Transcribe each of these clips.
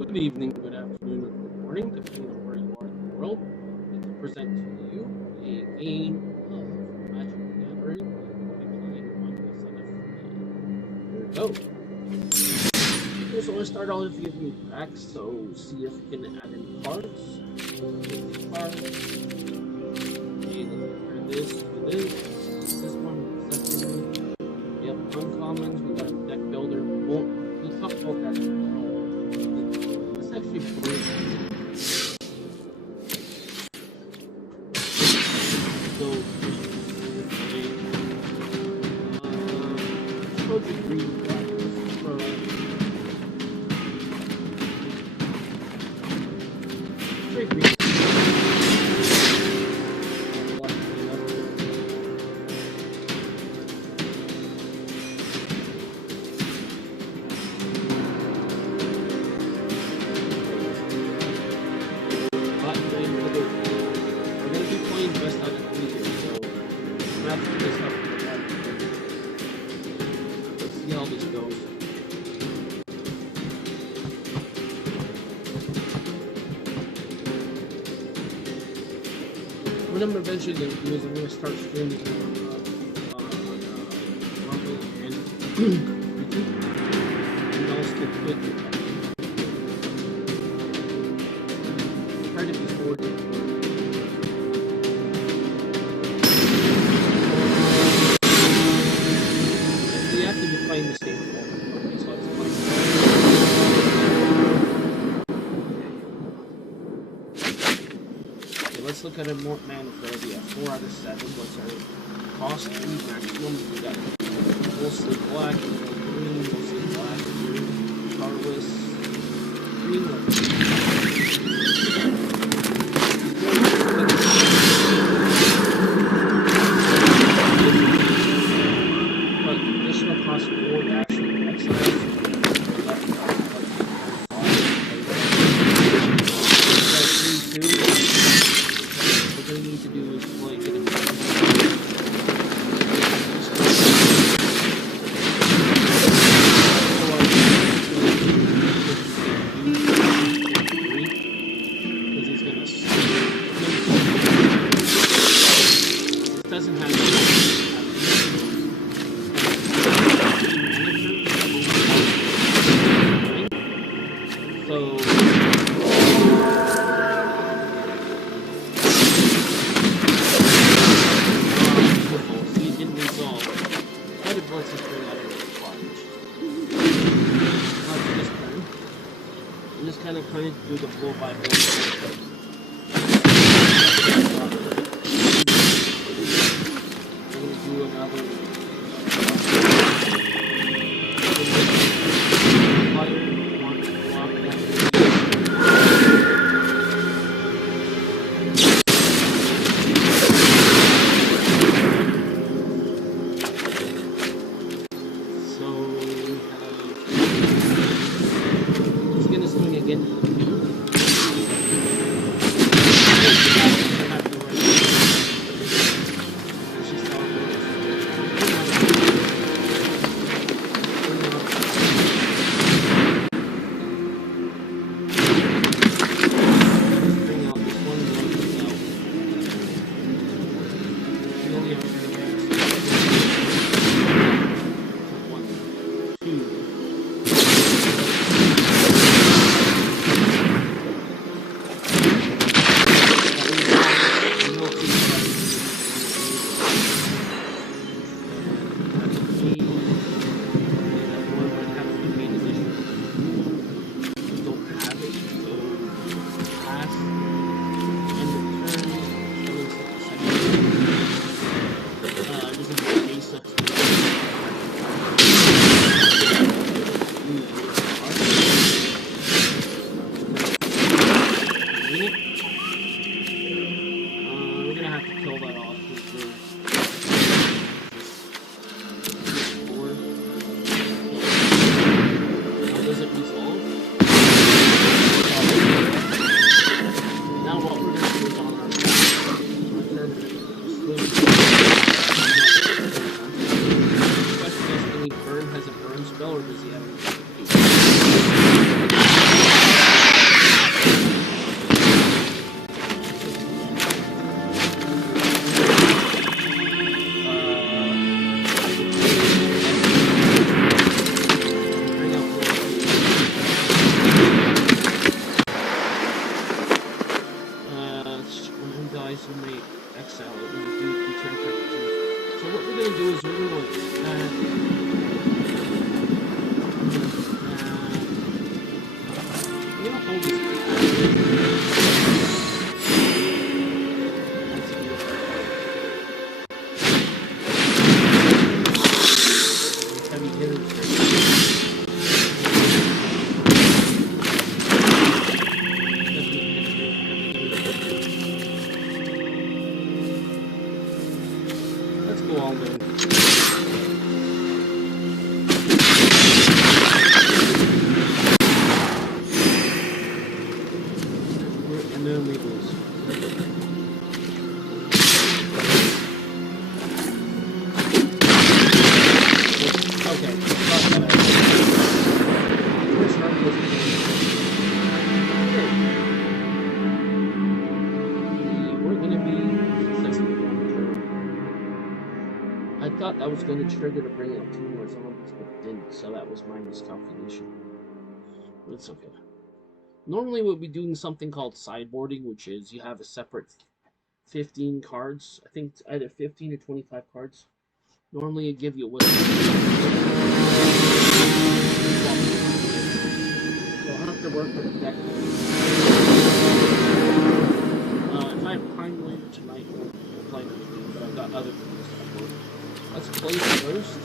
Good evening, good afternoon, or good morning, depending on where you are in the world. And to present to you a game of Magic the Gathering that we will be playing on the Son of Flame. Here we go. Okay, so I want to start out with a new pack, so see if you can add any cards. Get these cards. Okay, let's compare this to this. This one, second. We have uncommons, we got a deck builder. We'll talk about that tomorrow. Let's actually bring Trojan Green Dragons from Trey Green. What I'm eventually going to do is I'm going to start streaming on Rumble and YouTube, and I'll stick with it. Try to be forward. You have to be playing the same format. Okay, so let's play. Let's look at a more maneuverability at 4 out of 7. What's our cost 3 maximum? We got mostly black, green, mostly black, Charless, green, but additional cost 4 to actually exile. Need to do is play get it. Because he's gonna it doesn't have so kind of do the blow by blow. I'm going to do another sell it. We do return packages. So what we're gonna do is we're gonna hold this. Heavy hitters. Let's go all in. And then we lose. Okay. We're gonna be successful on the turn. I thought that was going to trigger to bring out 2 more zombies, but it didn't, so that was my miscalculation. But it's okay. Normally we'll be doing something called sideboarding, which is you have a separate 15 cards. I think it's either 15 or 25 cards. Normally it give you a so I'll have to work with the deck. If I have time later tonight, I'll play another game, but I've got other things to work. Let's play first.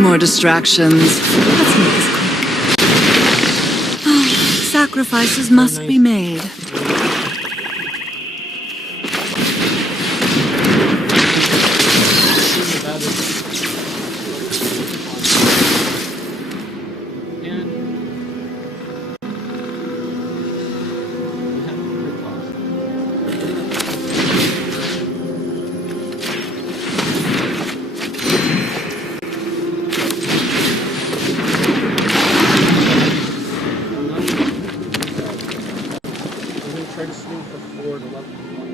More distractions. Let's make this quick. Oh, sacrifices must be made. Try to swing for 4 to level 1.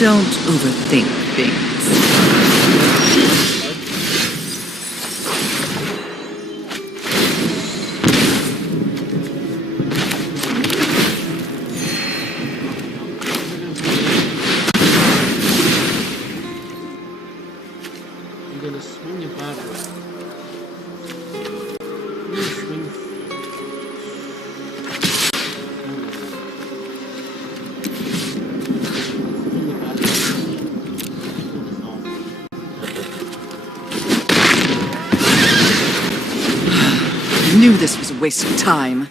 Don't overthink things. I'm gonna swing it back. I knew this was a waste of time.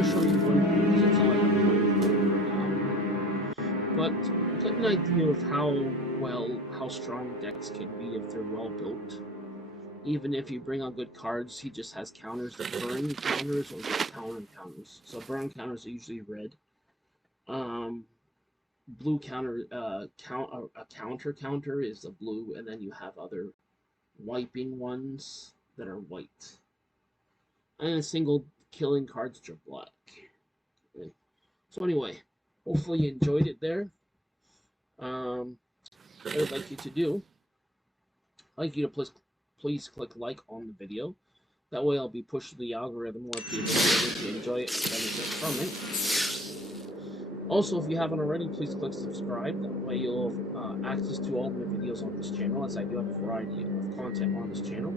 going to show you one because it's all I have time for. But get an idea of how strong decks can be if they're well built. Even if you bring on good cards, he just has counters that burn counters or just counter counters. So burn counters are usually red. Blue counter, a counter is the blue, and then you have other wiping ones that are white. And a single killing cards which are black. Okay. So anyway, hopefully you enjoyed it there. What I would like you to do, I'd like you to please click like on the video. That way I'll be pushing the algorithm more people to enjoy it and benefit from it. Also, if you haven't already, please click subscribe. That way you'll have access to all my videos on this channel, as I do have a variety of content on this channel.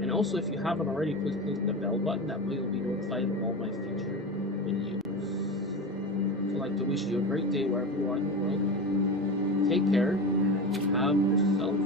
And also, if you haven't already, please click the bell button. That way you'll be notified of all my future videos. So I'd like to wish you a great day wherever you are in the world. Take care and have yourself